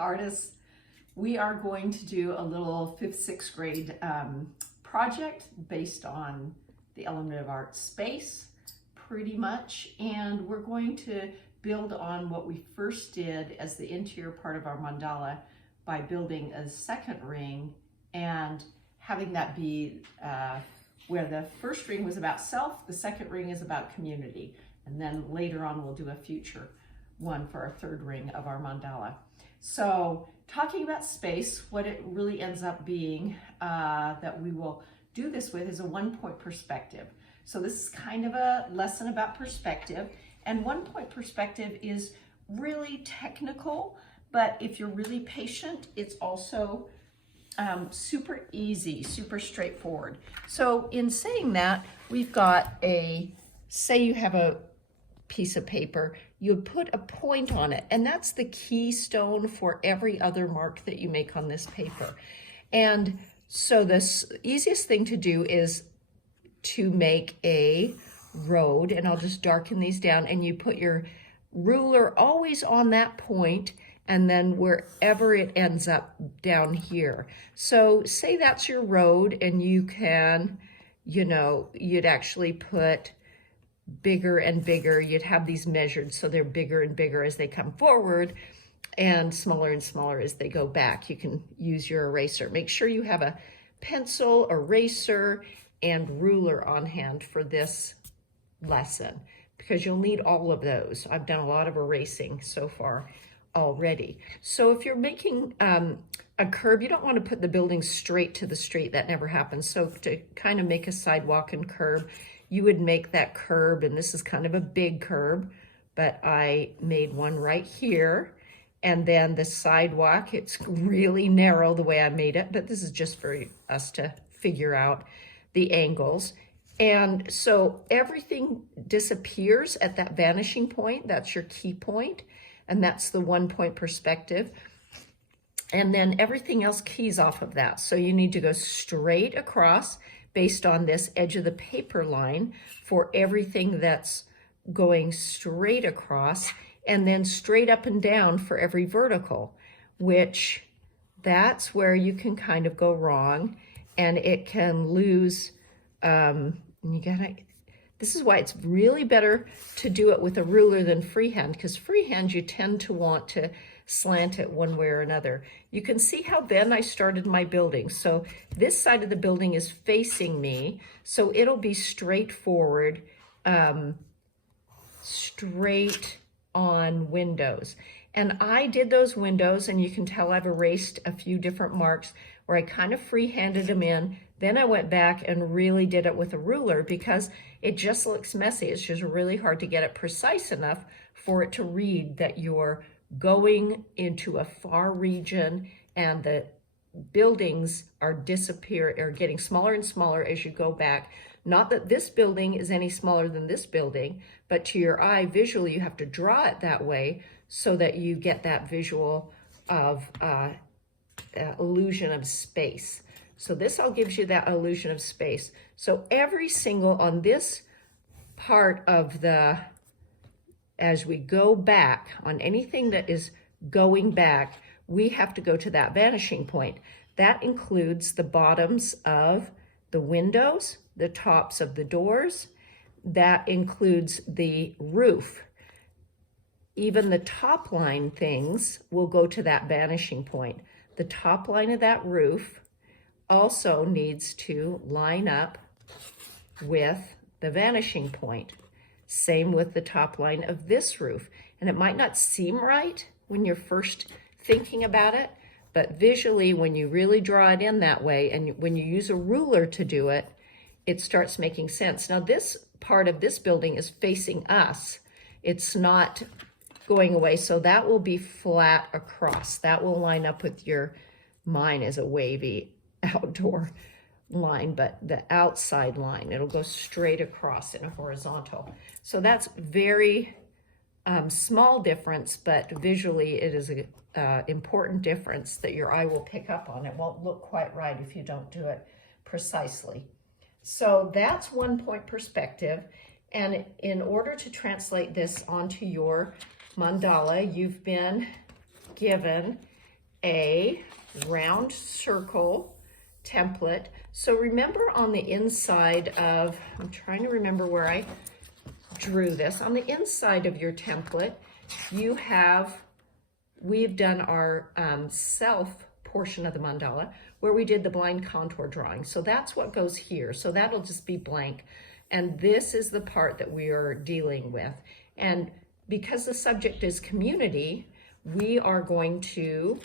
artists. We are going to do a little 5th, 6th grade project based on the element of art space, pretty much. And we're going to build on what we first did as the interior part of our mandala by building a second ring and having that be where the first ring was about self, the second ring is about community. And then later on, we'll do a future one for our third ring of our mandala. So talking about space, what it really ends up being that we will do this with is a 1-point perspective. So this is kind of a lesson about perspective. And 1-point perspective is really technical, but if you're really patient, it's also super easy, super straightforward. So in saying that, we've got say you have a piece of paper, you put a point on it, and that's the keystone for every other mark that you make on this paper. And so the easiest thing to do is to make a road, and I'll just darken these down, and you put your ruler always on that point, and then wherever it ends up down here. So say that's your road, and you can, you'd actually put bigger and bigger. You'd have these measured so they're bigger and bigger as they come forward and smaller as they go back. You can use your eraser. Make sure you have a pencil, eraser, and ruler on hand for this lesson because you'll need all of those. I've done a lot of erasing so far already. So if you're making a curb, you don't want to put the building straight to the street. That never happens. So to kind of make a sidewalk and curb, you would make that curb, and this is kind of a big curb, but I made one right here. And then the sidewalk, it's really narrow the way I made it, but this is just for us to figure out the angles. And so everything disappears at that vanishing point. That's your key point, and that's the 1-point perspective. And then everything else keys off of that. So you need to go straight across based on this edge of the paper line for everything that's going straight across, and then straight up and down for every vertical, which that's where you can kind of go wrong, and it can lose, this is why it's really better to do it with a ruler than freehand, because freehand you tend to want to slant it one way or another. You can see how then I started my building. So this side of the building is facing me, so it'll be straight forward, straight on windows. And I did those windows, and you can tell I've erased a few different marks where I kind of free-handed them in. Then I went back and really did it with a ruler because it just looks messy. It's just really hard to get it precise enough for it to read that you're going into a far region and the buildings are getting smaller and smaller as you go back. Not that this building is any smaller than this building, but to your eye visually, you have to draw it that way so that you get that visual of illusion of space. So this all gives you that illusion of space. So every single on this part of as we go back on anything that is going back, we have to go to that vanishing point. That includes the bottoms of the windows, the tops of the doors. That includes the roof. Even the top line things will go to that vanishing point. The top line of that roof also needs to line up with the vanishing point. Same with the top line of this roof. And it might not seem right when you're first thinking about it, but visually when you really draw it in that way and when you use a ruler to do it, it starts making sense. Now this part of this building is facing us. It's not going away, so that will be flat across. That will line up with mine is a wavy outdoor line, but the outside line, it'll go straight across in a horizontal. So that's very small difference, but visually it is a important difference that your eye will pick up on. It won't look quite right if you don't do it precisely. So that's 1-point perspective. And in order to translate this onto your mandala, you've been given a round circle template. So remember on the inside of, I'm trying to remember where I drew this. On the inside of your template, we've done our self portion of the mandala where we did the blind contour drawing. So that's what goes here. So that'll just be blank. And this is the part that we are dealing with. And because the subject is community, we are going to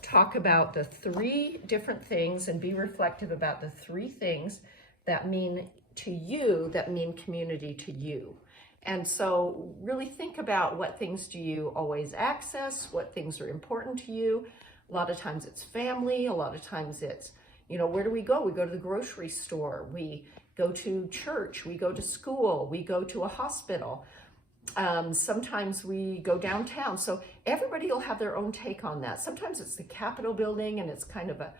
talk about the 3 different things and be reflective about the 3 things that mean to you, that mean community to you. And so really think about what things do you always access, what things are important to you. A lot of times it's family, a lot of times it's, you know, where do we go? We go to the grocery store, we go to church, we go to school, we go to a hospital. Sometimes we go downtown. So everybody will have their own take on that. Sometimes it's the Capitol building and it's kind of a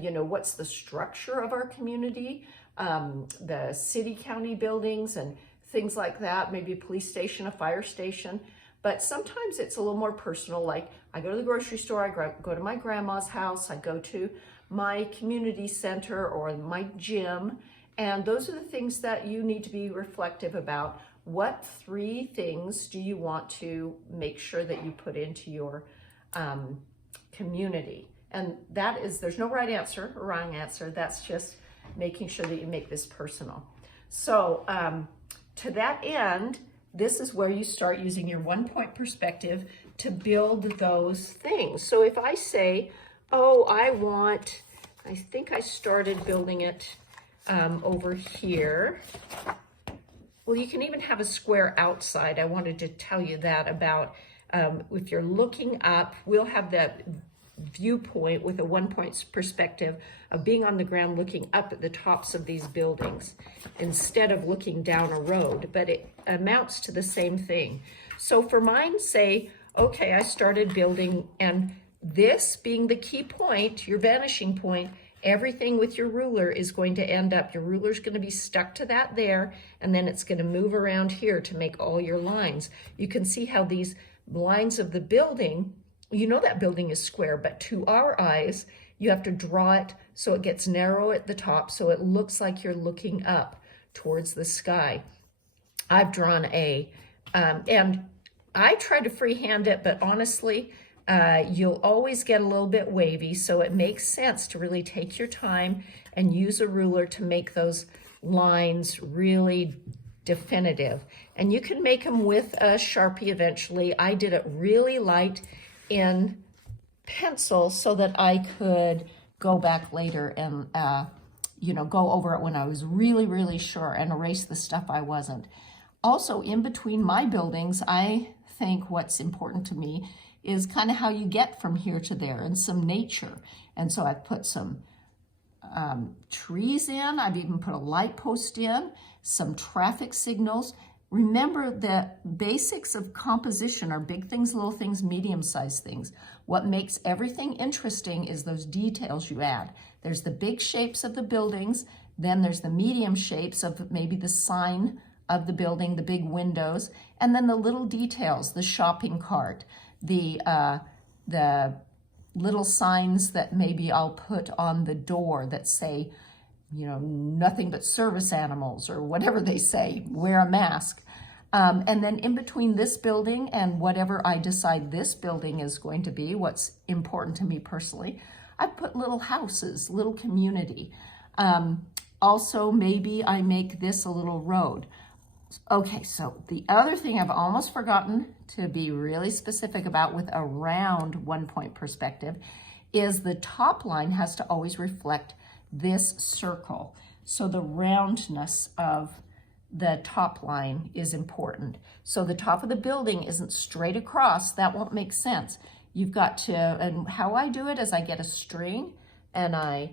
you know, what's the structure of our community, the city county buildings and things like that, maybe a police station, a fire station. But sometimes it's a little more personal, like I go to the grocery store, I go to my grandma's house, I go to my community center or my gym, and those are the things that you need to be reflective about. What 3 things do you want to make sure that you put into your community? And that is, there's no right answer or wrong answer. That's just making sure that you make this personal. So to that end, this is where you start using your 1-point perspective to build those things. So if I say, oh, I think I started building it over here. Well, you can even have a square outside. I wanted to tell you that about if you're looking up, we'll have that viewpoint with a 1-point perspective of being on the ground looking up at the tops of these buildings instead of looking down a road, but it amounts to the same thing. So for mine, say, okay, I started building, and this being the key point, your vanishing point, everything with your ruler is going to end up, your ruler's going to be stuck to that there, and then it's going to move around here to make all your lines. You can see how these lines of the building, you know that building is square, but to our eyes, you have to draw it so it gets narrow at the top, so it looks like you're looking up towards the sky. I've drawn and I tried to freehand it, but honestly, you'll always get a little bit wavy, so it makes sense to really take your time and use a ruler to make those lines really definitive. And you can make them with a Sharpie eventually. I did it really light in pencil so that I could go back later and you know, go over it when I was really, really sure and erase the stuff I wasn't. Also, in between my buildings, I think what's important to me is kind of how you get from here to there and some nature. And so I've put some trees in. I've even put a light post in, some traffic signals. Remember that basics of composition are big things, little things, medium-sized things. What makes everything interesting is those details you add. There's the big shapes of the buildings, then there's the medium shapes of maybe the sign of the building, the big windows, and then the little details, the shopping cart, the little signs that maybe I'll put on the door that say, you know, nothing but service animals or whatever they say, wear a mask. And then in between this building and whatever I decide this building is going to be, what's important to me personally, I put little houses, little community. Also, maybe I make this a little road. Okay, so the other thing I've almost forgotten to be really specific about with a round 1-point perspective is the top line has to always reflect this circle. So the roundness of the top line is important. So the top of the building isn't straight across. That won't make sense. You've got to, and how I do it is I get a string and I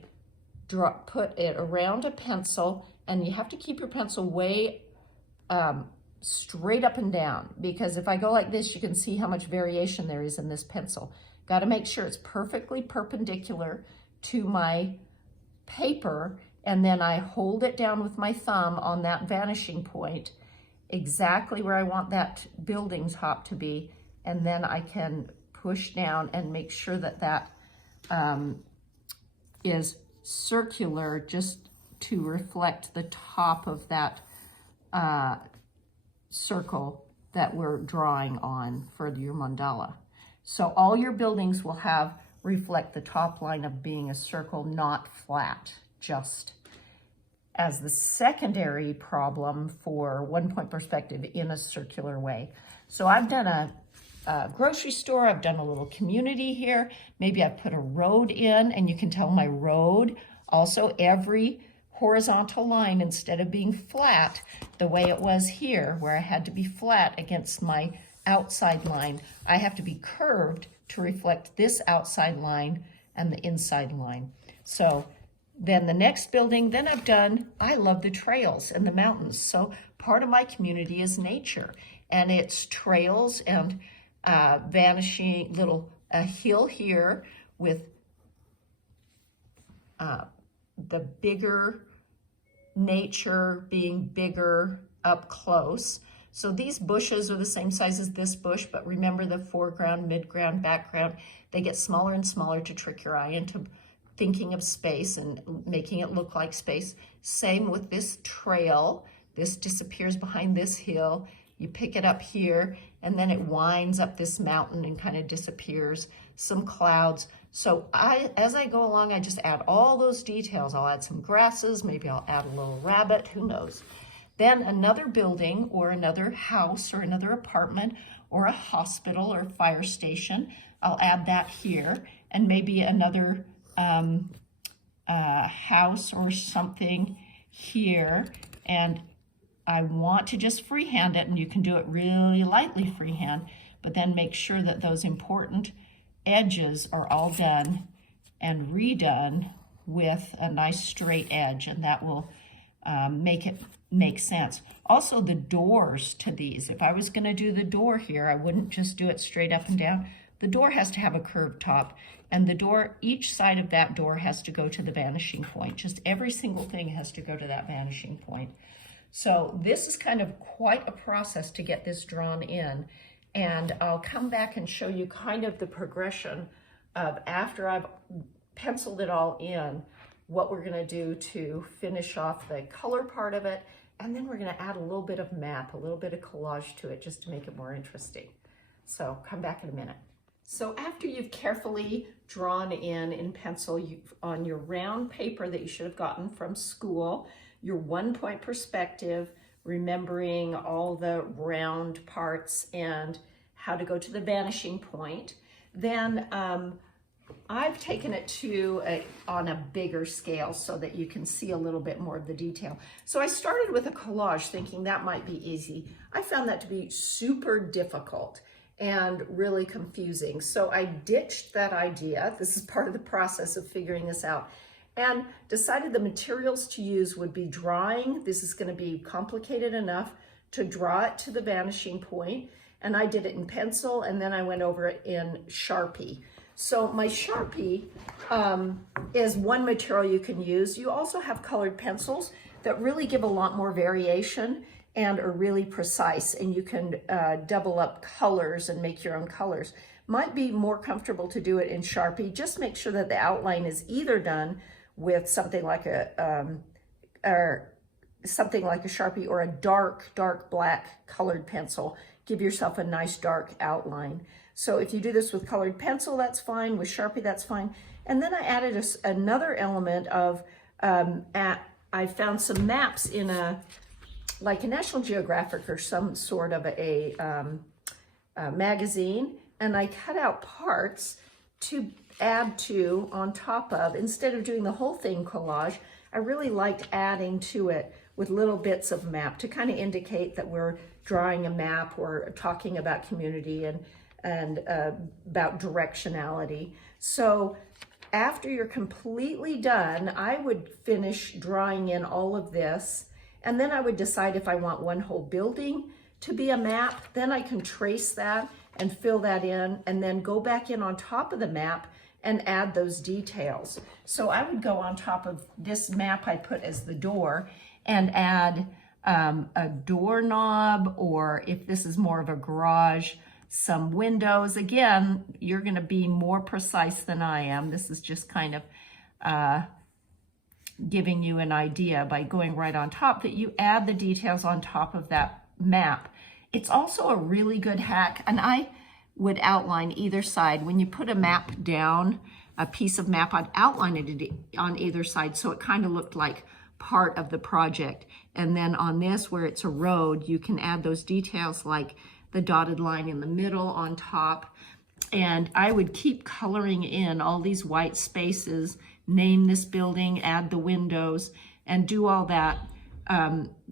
put it around a pencil, and you have to keep your pencil way straight up and down, because if I go like this, you can see how much variation there is in this pencil. Got to make sure it's perfectly perpendicular to my paper, and then I hold it down with my thumb on that vanishing point, exactly where I want that building top to be, and then I can push down and make sure that that is circular, just to reflect the top of that circle that we're drawing on for your mandala. So all your buildings will reflect the top line of being a circle, not flat, just as the secondary problem for 1-point perspective in a circular way. So I've done a grocery store, I've done a little community here, maybe I've put a road in, and you can tell my road, also every horizontal line, instead of being flat the way it was here, where I had to be flat against my outside line, I have to be curved to reflect this outside line and the inside line. So then the next building, I love the trails and the mountains. So part of my community is nature, and it's trails and vanishing little hill here with the bigger nature being bigger up close. So these bushes are the same size as this bush, but remember the foreground, midground, background, they get smaller and smaller to trick your eye into thinking of space and making it look like space. Same with this trail. This disappears behind this hill. You pick it up here, and then it winds up this mountain and kind of disappears. Some clouds. So as I go along, I just add all those details. I'll add some grasses, maybe I'll add a little rabbit, who knows. Then another building or another house or another apartment or a hospital or fire station, I'll add that here, and maybe another house or something here. And I want to just freehand it, and you can do it really lightly freehand, but then make sure that those important edges are all done and redone with a nice straight edge, and that will make it make sense. Also, the doors to these, if I was going to do the door here, I wouldn't just do it straight up and down. The door has to have a curved top, and the door, each side of that door has to go to the vanishing point. Just every single thing has to go to that vanishing point. So this is kind of quite a process to get this drawn in, and I'll come back and show you kind of the progression of, after I've penciled it all in, what we're going to do to finish off the color part of it, and then we're going to add a little bit of map, a little bit of collage to it, just to make it more interesting. So come back in a minute. So after you've carefully drawn in pencil on your round paper that you should have gotten from school, your 1-point perspective, remembering all the round parts and how to go to the vanishing point, then I've taken it to on a bigger scale so that you can see a little bit more of the detail. So I started with a collage thinking that might be easy. I found that to be super difficult and really confusing. So I ditched that idea. This is part of the process of figuring this out, and decided the materials to use would be drawing. This is going to be complicated enough to draw it to the vanishing point, and I did it in pencil, and then I went over it in Sharpie. So my Sharpie is one material you can use. You also have colored pencils that really give a lot more variation and are really precise, and you can double up colors and make your own colors. Might be more comfortable to do it in Sharpie. Just make sure that the outline is either done with something like a Sharpie or a dark black colored pencil. Give yourself a nice dark outline. So if you do this with colored pencil, that's fine. With Sharpie, that's fine. And then I added another element of, I found some maps in like a National Geographic or some sort of a magazine, and I cut out parts to add to on top of. Instead of doing the whole thing collage, I really liked adding to it with little bits of map to kind of indicate that we're drawing a map or talking about community and about directionality. So after you're completely done, I would finish drawing in all of this, and then I would decide if I want one whole building to be a map. Then I can trace that and fill that in, and then go back in on top of the map and add those details. So I would go on top of this map I put as the door and add a doorknob, or if this is more of a garage, some windows. Again, you're going to be more precise than I am. This is just kind of giving you an idea by going right on top, that you add the details on top of that map. It's also a really good hack, and I would outline either side. When you put a map down, a piece of map, I'd outline it on either side so it kind of looked like part of the project. And then on this, where it's a road, you can add those details like the dotted line in the middle on top. And I would keep coloring in all these white spaces, name this building, add the windows, and do all that.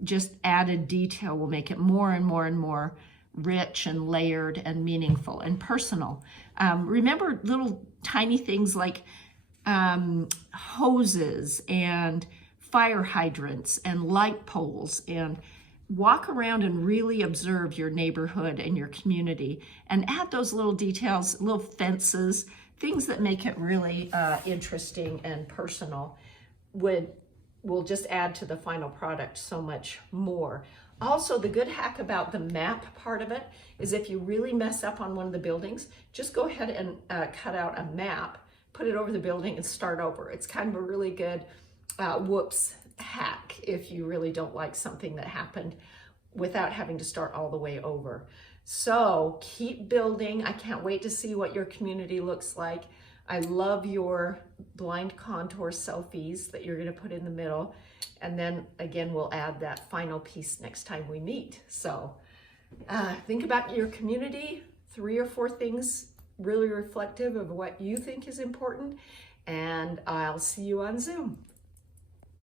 Just added detail will make it more and more and more rich and layered and meaningful and personal. Remember little tiny things like hoses and fire hydrants and light poles, and walk around and really observe your neighborhood and your community and add those little details, little fences, things that make it really interesting and personal. Will just add to the final product so much more. Also, the good hack about the map part of it is if you really mess up on one of the buildings, just go ahead and cut out a map, put it over the building and start over. It's kind of a really good whoops hack if you really don't like something that happened without having to start all the way over. So keep building. I can't wait to see what your community looks like. I love your blind contour selfies that you're going to put in the middle. And then again, we'll add that final piece next time we meet. So think about your community, 3 or 4 things really reflective of what you think is important. And I'll see you on Zoom.